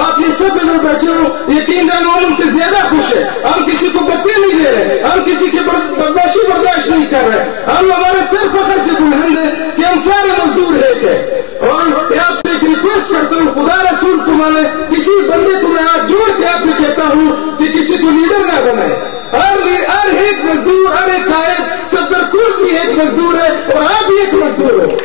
آپ یہ سب ادھر بیٹھے ہو, یقین جانو ہم ان سے زیادہ خوش ہیں. ہم کسی کو بتے نہیں دے رہے, ہم کسی کی بدماشی برداشت نہیں کر رہے. ہم ہمارے سر فخر سے بلند ہے کہ ہم سارے مزدور ایک ہیں. اور آپ سے ایک ریکویسٹ کرتا ہوں, خدا رسول کو مانے, کسی بندے کو میں ہاتھ جوڑ کے آپ سے کہتا ہوں کہ کسی کو لیڈر نہ بنائے. ہر ایک مزدور, ہر ایک قائد, صدر کورس بھی ایک مزدور ہے اور آپ بھی ایک مزدور ہو.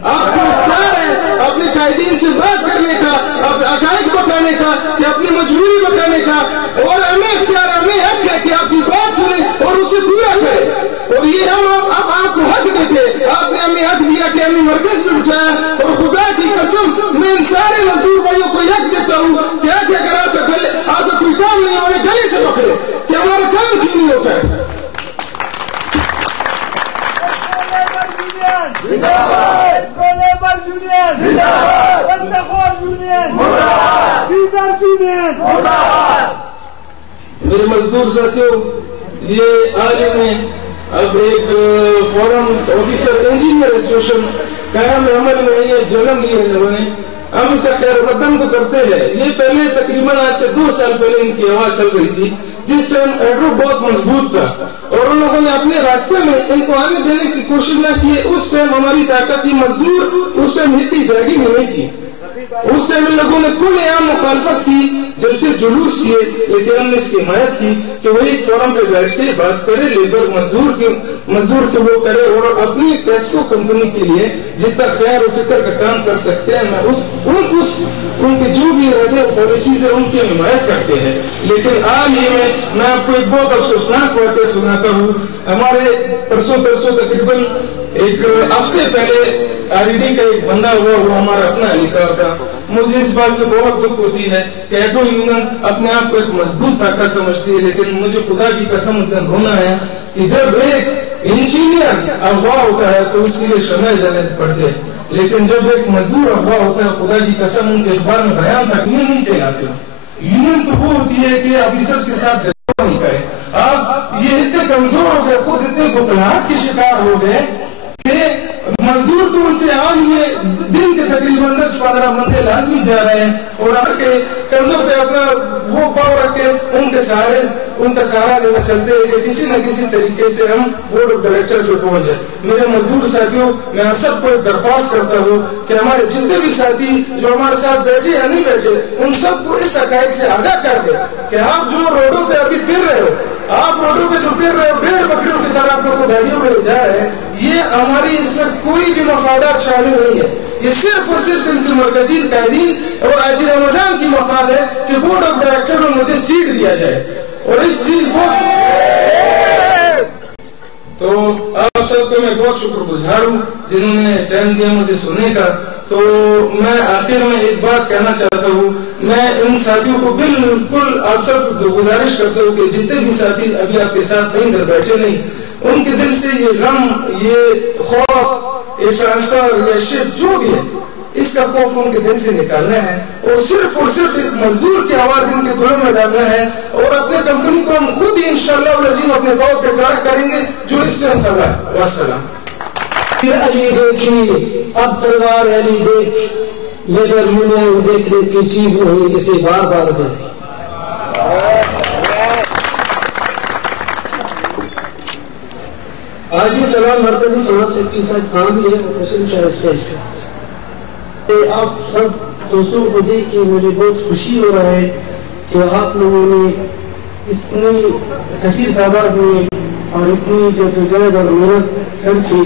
آپ کو اختیار ہے اپنے قائدین سے بات کرنے کا, حقائق بتانے کا, کہ اپنی مجبوری بتانے کا, اور ہمیں اختیار, ہمیں حق ہے کہ آپ کی بات سنیں اور اسے پورا کریں. اور یہ ہم اب آپ کو حق دیتے, آپ نے ہمیں حق دیا کہ ہمیں مرکز میں اٹھایا. اور خدا کی قسم میں ان سارے مزدور بھائیوں کو حق دیتا ہوں کہ اگر آپ کا کوئی کام نہیں, ہمیں گلے سے پکڑے کہ ہمارا کام کیوں نہیں ہوتا ہے. میرے مزدور ساتھیوں, یہ عالم ہے اب ایک فورم آفیسر انجینئر ایسوسیشن قیام عمل میں یہ جنم لیے ہیں انہوں نے. ہم اس کا خیر مقدم تو کرتے ہیں. یہ پہلے تقریباً آج سے 2 سال پہلے ان کی آواز چل رہی تھی, جس ٹائم ایڈرو بہت مضبوط تھا اور ان لوگوں نے اپنے راستے میں ان کو آگے دینے کی کوشش نہ کی. اس ٹائم ہماری طاقت تھی, مزدور اس ٹائم اتنی جاگی نہیں تھی. اس ٹائم ان لوگوں نے کل عام مخالفت کی, جلسے جلوس کیے, لیکن ہم نے اس کی حمایت کی کہ وہ ایک فورم پہ بیٹھ کے بات کرے, لیبر مزدور کے وہ کرے اور اپنی ٹیسکو کمپنی کے لیے جتنا خیر و فکر کا کام کر سکتے ہیں میں ان کے جو بھی ارادے پالیسیز ہیں ان کی حمایت کرتے ہیں. لیکن آج یہ میں آپ کو ایک بہت افسوسناک واقعہ سناتا ہوں. ہمارے پرسوں تقریباً ایک ہفتے پہلے RED کا ایک بندہ ہوا, وہ ہمارا اپنا اہلکار تھا. مجھے اس بات سے بہت دکھ ہوتی ہے کہ ایڈو یونین اپنے آپ کو ایک مضبوط طاقت سمجھتی ہے, لیکن مجھے خدا کی قسم اس دن رونا ہے کہ جب ایک انجینئر اغوا ہوتا ہے تو اس کے لیے شمع جنت پڑھتے ہیں, لیکن جب ایک مزدور اغوا ہوتا ہے, خدا کی قسم ان کے اخبار میں بیان تھا یہ نہیں کہلاتے. یونین تو وہ ہوتی ہے کہ آفیسرز کے ساتھ نہیں کرے. آپ یہ اتنے کمزور ہو گئے, خود اتنے بکلاہٹ کے شکار ہو گئے کہ مزدور تو ان سے آج میں دن کے تقریباً 10-15 بندے لازمی جا رہے ہیں اور آ کے کندھوں پہ اپنا وہ پاؤ رکھ کے ان کا سہارا دینا چلتے ہیں کہ کسی نہ کسی طریقے سے ہم بورڈ آف ڈائریکٹرز پہ پہنچ جائیں. میرے مزدور ساتھیوں, میں سب کو ایک درخواست کرتا ہوں کہ ہمارے جتنے بھی ساتھی جو ہمارے ساتھ بیٹھے یا نہیں بیٹھے, ان سب کو اس حقائق سے آگاہ کر دیں کہ آپ جو روڈوں پہ ابھی پھر رہے ہو, آپ روڈوں پہ جو پھر رہے ہو, بھیڑ بکریوں کی طرح آپ کو گاڑیوں میں لے جا رہے ہیں, یہ ہماری اس میں کوئی بھی مفادات شامل نہیں ہے. یہ صرف اور صرف ان کے مرکزی قائدین اور حاجی رمضان کی مفاد ہے کہ بورڈ آف ڈائریکٹر میں مجھے سیٹ دیا جائے. اور اس چیز کو تو آپ سب کو میں بہت شکر گزار ہوں جنہوں نے ٹائم دیا مجھے سننے کا. تو میں آخر میں ایک بات کہنا چاہتا ہوں, میں ان ساتھیوں کو بالکل آپ سب کو گزارش کرتا ہوں کہ جتنے بھی ساتھی ابھی آپ کے ساتھ نہیں ادھر بیٹھے نہیں, ان کے دل سے یہ غم, یہ خوف, یہ ٹرانسفر, یہ شفٹ جو بھی ہے, اس کا خوف ان کے دل سے نکالنا ہے اور صرف ایک مزدور کی آواز ان کے دلوں میں ڈالنا ہے. اور اپنے کمپنی کو ہم خود ہی انشاءاللہ العظیم اپنے پاؤں پہ کھڑا کریں گے جو اس ٹائم تھا. والسلام. پھر علی دیکھی اب تلوار علی دیکھ, لیبر یونین دیکھنے کی چیز نہیں, اسے بار بار دیکھ. آج ہی سلام مرکزی فنانس سیکٹری صاحب کام بھی ہے تشریف ہے اسٹیج پہ. آپ سب دوستوں کو دیکھ کے مجھے بہت خوشی ہو رہا ہے کہ آپ لوگوں نے اتنی کثیر تعداد میں اور اتنی جدوجہد اور محنت کر کے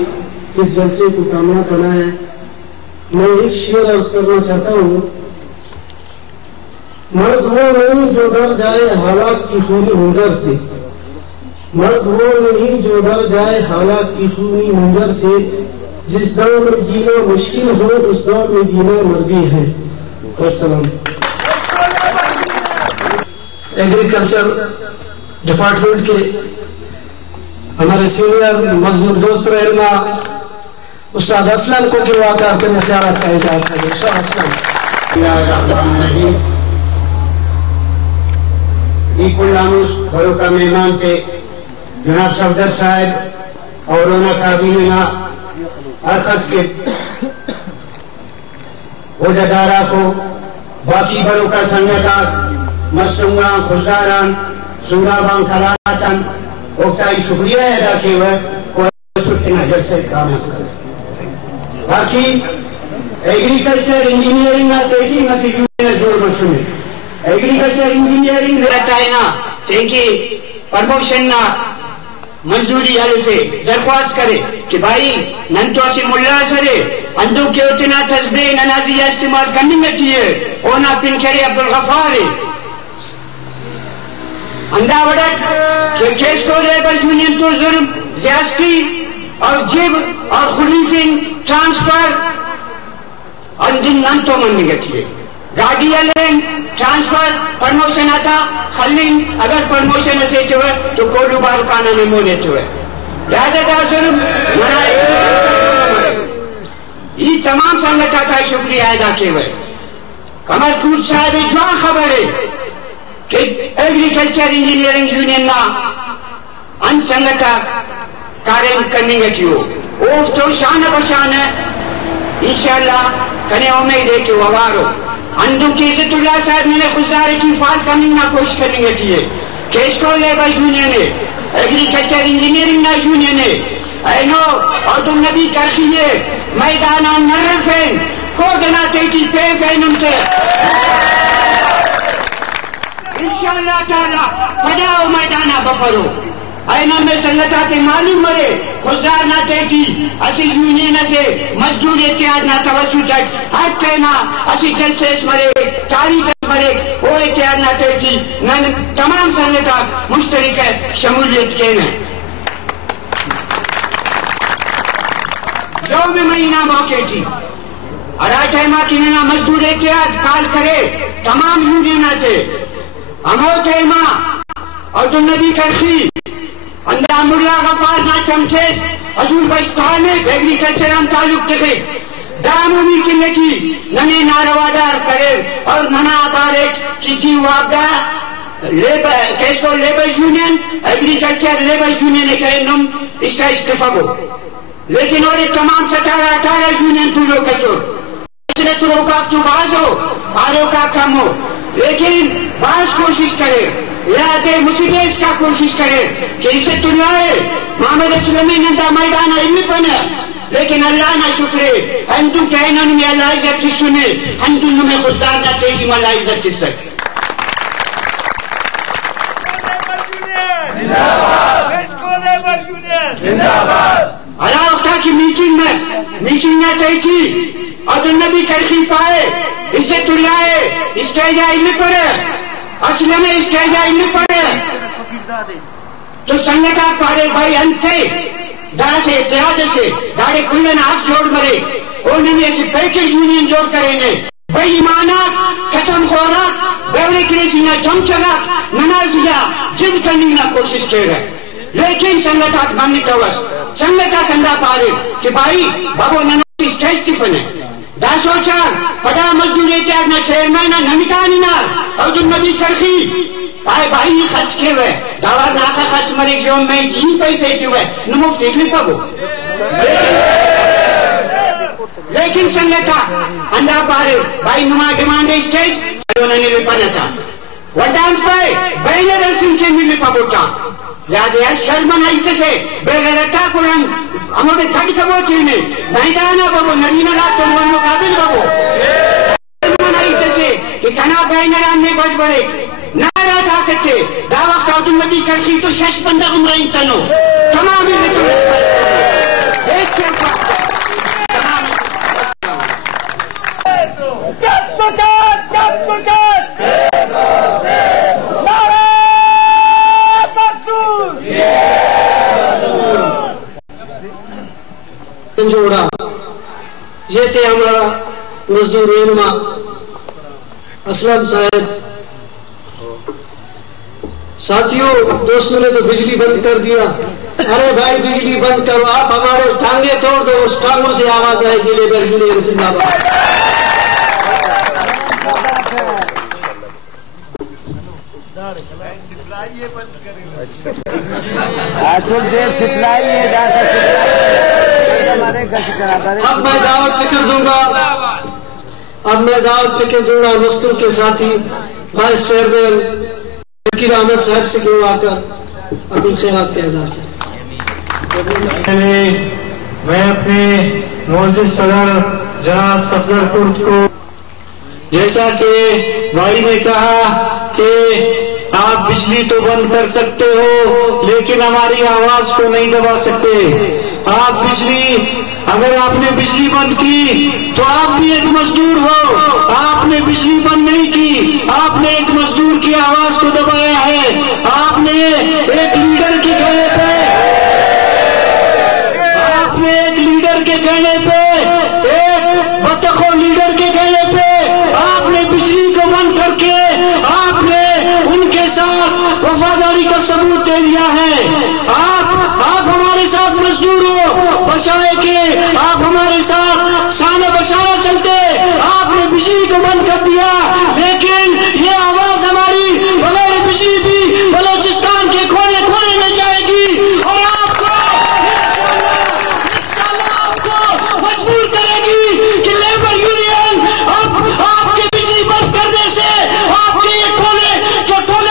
اس جلسے کو کامیاب بنایا ہے. میں ایک شعر عرض کرنا چاہتا ہوں, مرد وہ نہیں جو ڈر جائے حالات کی خونی منظر سے, مرد وہ نہیں جو ڈر جائے حالات کی خونی منظر سے, جس دور میں جینا مشکل ہو اس دور میں جینا مردی ہے. والسلام. ایگریکلچر ڈپارٹمنٹ کے ہمارے سینئر مزدور دوست رہنما استاد اسلم کو کہ واقعہ اپنے خیالات کا اظہار کریں. استاد اسلم. بیکل ناموس بڑوں کا مہمان تھے جناب صفدر صاحب اور رونا کابینہ ارخص کے عہدیدارہ کو باقی برو کا سنگتات مستنگان خزداران سنگابان کلاتن افتائی شکریہ ادا کے وقت کوئی سوچ کے نظر سے کام کرے باقی ایگریکلچر انجینئرنگ تیٹی مسیحیوں دور مشہور ایگریکلچر انجینئرنگ رہتا ہے نا تینکی پرموشن نا منظوری علیفے درخواست کرے کہ بھائی ننتو اسی ملا سرے اندو کے اتنا تسبیح ننازیہ استعمال کرنی گتی ہے اونا پن کرے عبدالغفار ہے اندہ وڈٹ کہ کیس کو لیبر یونین تو ظلم زیاستی اور جب اور خلیفین ٹرانسفر اندن ننتو مننی گتی ہے گاڑی لیں ٹرانسفر پرموشن آتا خلیں اگر پرموشن اسیتے ہوئے تو کولو بارکانہ نمو دیتے ہوئے لہذا دا ظلم یہ تمام سنگتا تھا شکریہ ادا کے ہوئے کمر کور صاحب جوان خبر ہے کہ ایگریکلچر انجینئرنگ یونین نا ان سنگتا کاریم کرنی گتی ہو اوف تو شان بشان ہے انشاءاللہ کنے امید ہے کہ ووارو اندوں کی عزت اللہ صاحب میں نے خزدارے کی فعال کرنی نا کوشش کرنی گتی ہے کیسکو لیبر یونین ہے ایگریکلچر انجینئرنگ نا یونین ہے اینو اور تم نبی کرخی ہے میدانا نرفین کودنا تیٹی پے فینم تے انشاءاللہ تعالی پڑاؤ میدانا بفرو اینا میں سنگتاتے معلوم مرے خزدار نہ تیٹی اسی یونین سے مزدور اتحاد نہ توسطت ہر تیمہ اسی جلسے اس مرے تاریخ اس مرے وہ اتحاد نہ تیٹی تمام سنگتات مشترک شمولیت کے ہیں جو میں مہینہ موقع تھی ارا تیمہ کی ننا مزدور اتحاد کال کرے تمام یونین آتے ہمو تیمہ اور دن نبی کرخی اندہ ملا غفار نا چمچیس حضور بشتانے ایگریکلچر ہم تعلق تخی دامو میٹنگ کی ننے ناروادار کرے اور ننا بارٹ کی تھی وابدہ کیس کو labour union agriculture labour union کرے نم استا استفاقو لیکن اور تمام 17-18 یونین تو لو کسو اتنے تو روکاک تو باز ہو آرو کا کم ہو لیکن باز کوشش کرے ارادے مسیدیس کا کوشش کرے کہ اسے تنوائے محمد اسلامی نندہ میدان علمی بنے لیکن اللہ نہ شکرے ہندو کہنن میں اللہ عزت سنے ہندو میں خزدار نہ تیٹی میں اللہ عزت سکے اللہ وقتا کی میٹنگ میں تیٹی اور دن نبی کرخی پائے عزت اللہ اسٹیجہ علمی پڑے اصلہ میں اسٹیجہ علمی پڑے تو سنگتا پارے بھائی انتے دا سے اتحاد سے داڑے کلن ہاتھ جوڑ مرے انہوں نے ایسی پیکر یونین جوڑ کریں گے بھائی ایمانات قسم خوراک بیوری کریسینا چمچلات ننازیہ جد کرنی نا کوشش کے رہے لیکن سنگتات بنی توس سنگتا کندہ پارے کہ بھائی بابو ننازی اسٹیج کی فن ہے دا سوچار پدا مزدور اتحاد نا چیئرمینہ نمکانی نار اور دن نبی کرخی آئے بھائی خرچ کے ہوئے داوار ناکھا خرچ مرک جو میں جین پیسے کے ہوئے نمفت ایک نہیں پاگو لیکن سنگتا اندہ پارے بھائی نما ڈیمانڈ اسٹیج انہوں نے بھی پانا تھا وڈانس پائے بینر الفین کے ملی پاگوتا لہذا شرمن آئیتے سے بغیرتا قرآن ہموں نے کھڑ کبو چینے میدانا بابو نرین اللہ تو مولو قابل بابو شرمن آئیتے سے کہ کنا بینران میں بج برے نارا تھا کہتے دا وقت آدم نبی کرخی تو شش پندہ عمرین تنو تمام ہی تو ایک چرپا چپ تو چپ چپ تو چپ نعرہ مزدور جوڑا یہ تھے ہمارا مزدور علماء اسلم صاحب ساتھیوں دوستوں نے تو بجلی بند کر دیا ارے بھائی بجلی بند کرو آپ ہمارے ٹانگیں توڑ دو اس ٹانگوں سے آواز آئے گی لیبر یونین زندہ باد آسل دیر سپلائی ہے داسا سپلائی ہمارے اب میں دعوت فکر دوں گا مزدور کے ساتھی وائس چیئرمین وکیل احمد صاحب سے کیوں آ کر اپنی خیرات کا اظہار کریں۔ میں اپنے معزز صدر جناب صفدر کرد کو، جیسا کہ بھائی نے کہا کہ آپ بجلی تو بند کر سکتے ہو لیکن ہماری آواز کو نہیں دبا سکتے۔ آپ بجلی، اگر آپ نے بجلی بند کی تو آپ بھی ایک مزدور ہو، آپ نے بجلی بند نہیں کی، آپ نے ایک مزدور کی آواز کو دبایا ہے۔ آپ نے ایک لیڈر کے کہنے پہ ایک بطخو لیڈر کے کہنے پہ آپ نے بجلی کو بند کر کے آپ نے ان کے ساتھ وفاداری کا ثبوت دے دیا ہے۔ آپ ہمارے ساتھ مزدور ہو، بشائے کہ آپ ہمارے ساتھ شانہ بشانہ چلتے، آپ نے بجلی کو بند کر دیا، لیکن یہ آواز ہماری بغیر بجلی بھی بلوچستان کے کونے کونے میں جائے گی اور آپ کو مجبور کرے گی کہ لیبر یونین آپ کے بجلی بند کرنے سے آپ کے یہ ٹولے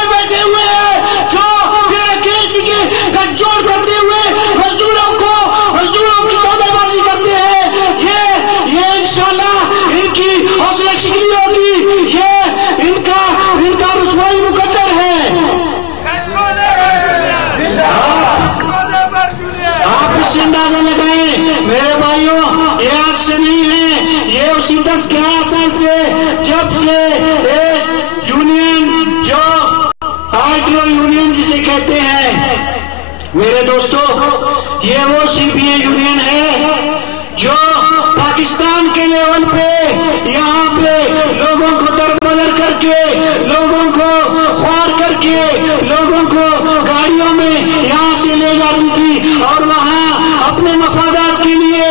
بیٹھے ہوئے ہیں جو بیوروکریسی کے گٹھ جوڑ کرتے ہوئے مزدوروں کی سودے بازی کرتے ہیں، یہ انشاءاللہ ان کی حوصلہ شکنی ہوگی، یہ ان کا رسوائی مقدر ہے۔ آپ اس سے اندازہ لگائیں میرے بھائیوں، یہ آج سے نہیں ہے، یہ اسی 10-11 سال سے جب سے ایک یونین جو آرٹیو یونین جسے کہتے ہیں، میرے دوستو یہ وہ CPA یونین ہے جو پاکستان کے لیول پہ یہاں پہ لوگوں کو دربدر کر کے، لوگوں کو خوار کر کے، لوگوں کو گاڑیوں میں یہاں سے لے جاتی تھی اور وہاں اپنے مفادات کے لیے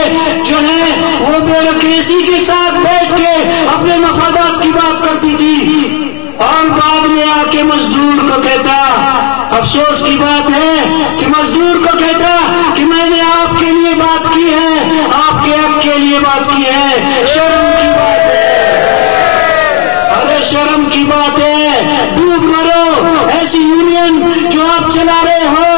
جو ہے وہ بیوروکریسی کے ساتھ بیٹھ کے اپنے مفادات کی بات کرتی تھی اور بعد میں آ کے مزدور کو کہتا، افسوس کی بات ہے کہ مزدور کو کہتا کہ میں نے آپ کے لیے بات کی ہے، آپ کے حق کے لیے بات کی ہے۔ شرم کی بات ہے، ارے شرم کی بات ہے، ڈوب مرو۔ ایسی یونین جو آپ چلا رہے ہو،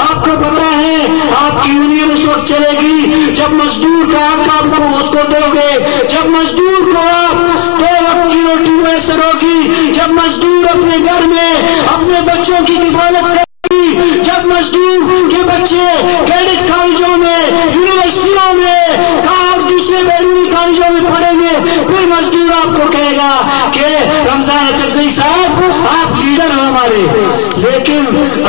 آپ کو پتا ہے آپ کی یونین اس وقت چلے گی جب مزدور کا حق آپ کو اس کو دو گے، جب مزدور کو آپ 2 وقت کی روٹی میسر ہوگی، جب مزدور اپنے گھر میں اپنے بچوں کی حفاظت کرے گی، جب مزدور کے بچے کیڈٹ کالجوں میں، یونیورسٹیوں میں اور دوسرے بیرونی کالجوں میں پڑھیں گے، پھر مزدور آپ کو کہے گا کہ رمضان اچکزئی صاحب آپ لیڈر ہو ہمارے، لیکن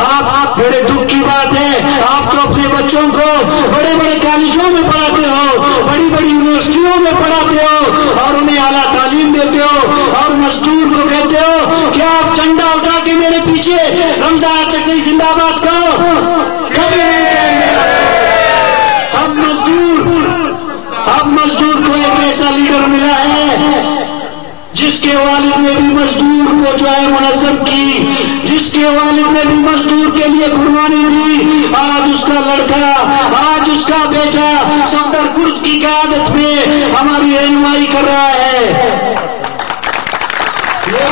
آپ بڑے دکھ کی بات ہے آپ تو اپنے بچوں کو بڑے بڑے کالجوں میں پڑھاتے ہو، بڑی بڑی یونیورسٹیوں میں پڑھاتے ہو اور انہیں اعلیٰ تعلیم دیتے ہو اور مزدور کو کہتے ہو کہ آپ جھنڈا اٹھا کے میرے پیچھے رمضان اچکزئی زندہ باد کہو، کبھی نہیں کہیں گے۔ اب مزدور کو ایک ایسا لیڈر ملا ہے جس کے والد نے بھی مزدور کو جو ہے منظم کی، جس کے والد نے بھی مزدور کے لیے قربانی دی، آج اس کا لڑکا، آج اس کا بیٹا صفدر کرد کی قیادت میں ہماری رہنمائی کر رہا ہے۔ یہ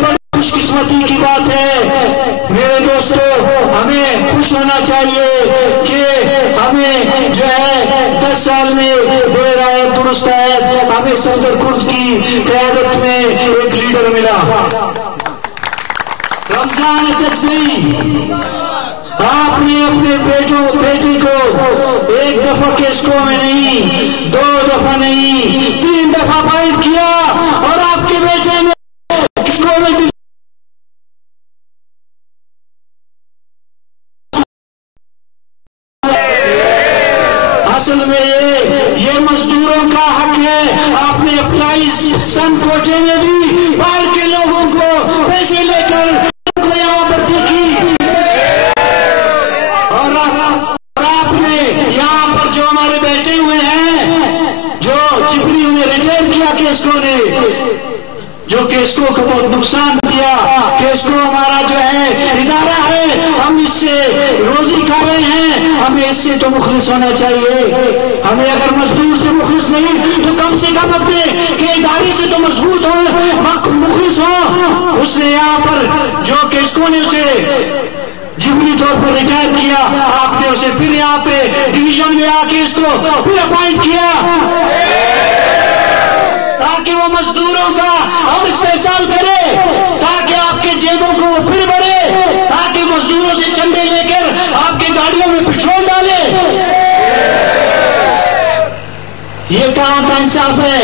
بڑی خوش قسمتی کی بات ہے میرے دوستو، ہمیں خوش ہونا چاہیے کہ ہمیں جو ہے 10 سال میں رعایت درست ہے، ہمیں صفدر کرد کی قیادت میں ایک لیڈر ملا۔ رمضان اچکزئی، آپ نے اپنے بیٹے کو ایک دفعہ کیسکو میں نہیں، 2 دفعہ نہیں، 3 دفعہ اپائنٹ کیا اور آپ کے بیٹے نے کیسکو میں اصل میں یہ مزدوروں کا حق ہے۔ آپ نے اپلائز سن کوٹے میں بھی باہر کے لوگوں کو پیسے لے کر یہاں بھرتی کی اور آپ نے یہاں پر جو ہمارے بیٹھے ہوئے ہیں، جو چپری انہیں ریٹائر کیا کیسکو نے، جو کیسکو کو بہت نقصان دیا، کیسکو ہمارا جو ہے ادارہ ہے، ہم اس سے روزی کھا رہے ہیں، ہمیں اس سے تو مخلص ہونا چاہیے. ہمیں اگر مزدور سے مخلص نہیں تو کم سے کم اپنے کے ادارے سے تو مضبوط ہو, مخلص ہو. اس نے یہاں پر جو کہ اس کو نے اسے جبری طور پر ریٹائر کیا, آپ نے اسے پھر یہاں پہ ڈویژن میں آ کے اس کو پھر اپوائنٹ کیا تاکہ وہ مزدوروں کا اور استحصال کرے, تاکہ آپ کے جیبوں کو وہ پھر بھرے, تاکہ مزدوروں سے چندے لے کر آپ کے گاڑیوں میں پٹرول ڈالے. یہ کہاں کا انصاف ہے؟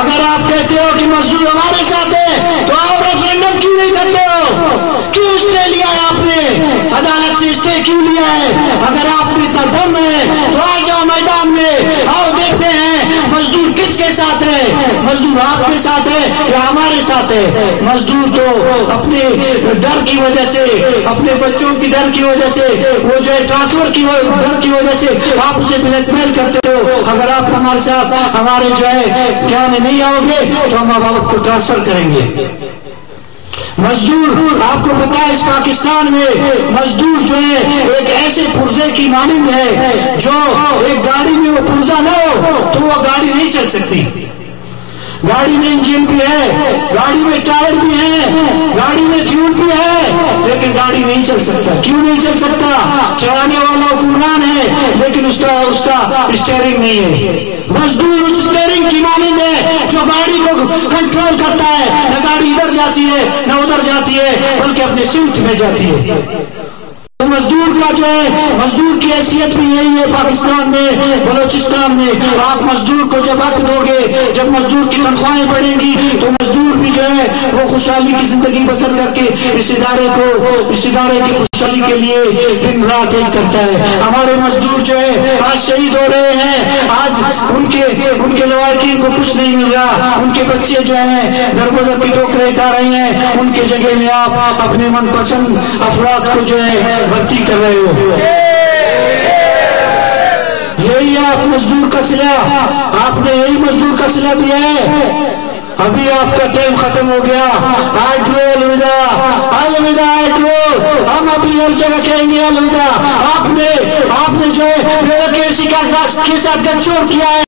اگر آپ کہتے ہو کہ مزدور ہمارے ساتھ ہے تو آؤ ریفرینڈم کیوں نہیں کرتے ہو؟ کیوں اسٹے لیا ہے آپ نے؟ عدالت سے اسٹے کیوں لیا ہے؟ اگر آپ میں اتنا دم ہے تو آ جاؤ میدان میں, آؤ دیکھتے ہیں مزدور کس کے ساتھ ہے. مزدور آپ کے ساتھ ہے یا ہمارے ساتھ ہے؟ مزدور تو اپنے ڈر کی وجہ سے, اپنے بچوں کی ڈر کی وجہ سے, وہ جو ہے ٹرانسفر کی ڈر کی وجہ سے آپ اسے بلیک میل کرتے ہو. اگر آپ ہمارے ساتھ ہمارے جو ہے کیا میں نہیں آؤ گے تو ہم آپ کو ٹرانسفر کریں گے. مزدور آپ کو پتا ہے اس پاکستان میں مزدور جو ہے ایک ایسے پرزے کی مانند ہے, جو ایک گاڑی میں وہ پرزا نہ ہو تو وہ گاڑی نہیں چل سکتی. گاڑی میں انجن بھی ہے, گاڑی میں ٹائر بھی ہے, گاڑی میں فیول بھی ہے, لیکن گاڑی نہیں چل سکتا. کیوں نہیں چل سکتا؟ چلانے والا حکمران ہے لیکن اس کا اسٹیئرنگ نہیں ہے. مزدور اس اسٹیئرنگ کی مانند ہے جو گاڑی کو کنٹرول کرتا ہے, نہ گاڑی ادھر جاتی ہے نہ ادھر جاتی ہے بلکہ اپنے سمت میں جاتی ہے. مزدور کا جو ہے مزدور کی حیثیت بھی یہی ہے پاکستان میں, بلوچستان میں. آپ مزدور کو جب حق دو گے, جب مزدور کی تنخواہیں بڑھیں گی تو مزدور بھی جو ہے وہ خوشحالی کی زندگی بسر کر کے اس ادارے کی خوشحالی کے لیے دن رات ایک کرتا ہے. ہمارے مزدور جو ہے آج شہید ہو رہے ہیں, آج ان کے لواحقین کو کچھ نہیں مل رہا, ان کے بچے جو ہیں در بدر کی ٹوکریں کھا رہے ہیں. ان کے جگہ میں آپ اپنے من پسند افراد کو جو ہے بھرتی کر رہے ہو. یہی ہے آپ مزدور کا صلہ, آپ نے یہی مزدور کا صلہ دیا ہے. ابھی آپ کا ٹائم ختم ہو گیا. الوداع الوداع الوداع, ہم ابھی ہر جگہ کہیں گے الوداع. آپ نے جو ہے میرے کے ساتھ گٹھ چھوڑ کیا ہے.